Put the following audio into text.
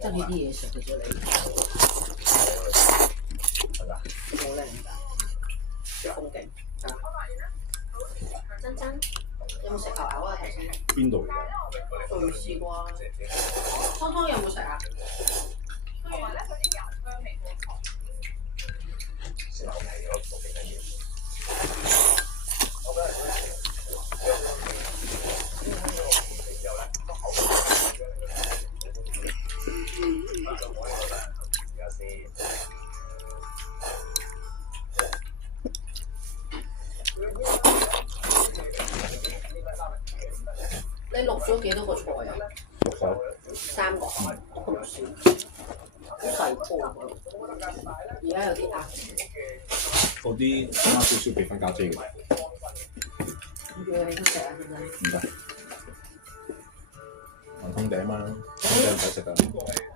真係啲嘢食嘅啫你。好靚㗎，風景。珍珍，有冇食牛牛啊？頭先邊度嚟㗎？瑞士啩？湯湯有冇食啊？你錄咗幾多個菜啊6手。3個，咁少，好細個喎。而家有啲壓。嗰啲啱啱少少俾翻家姐嘅。唔要你都食啊？點解？唔得。雲通頂嘛，通頂唔使食㗎。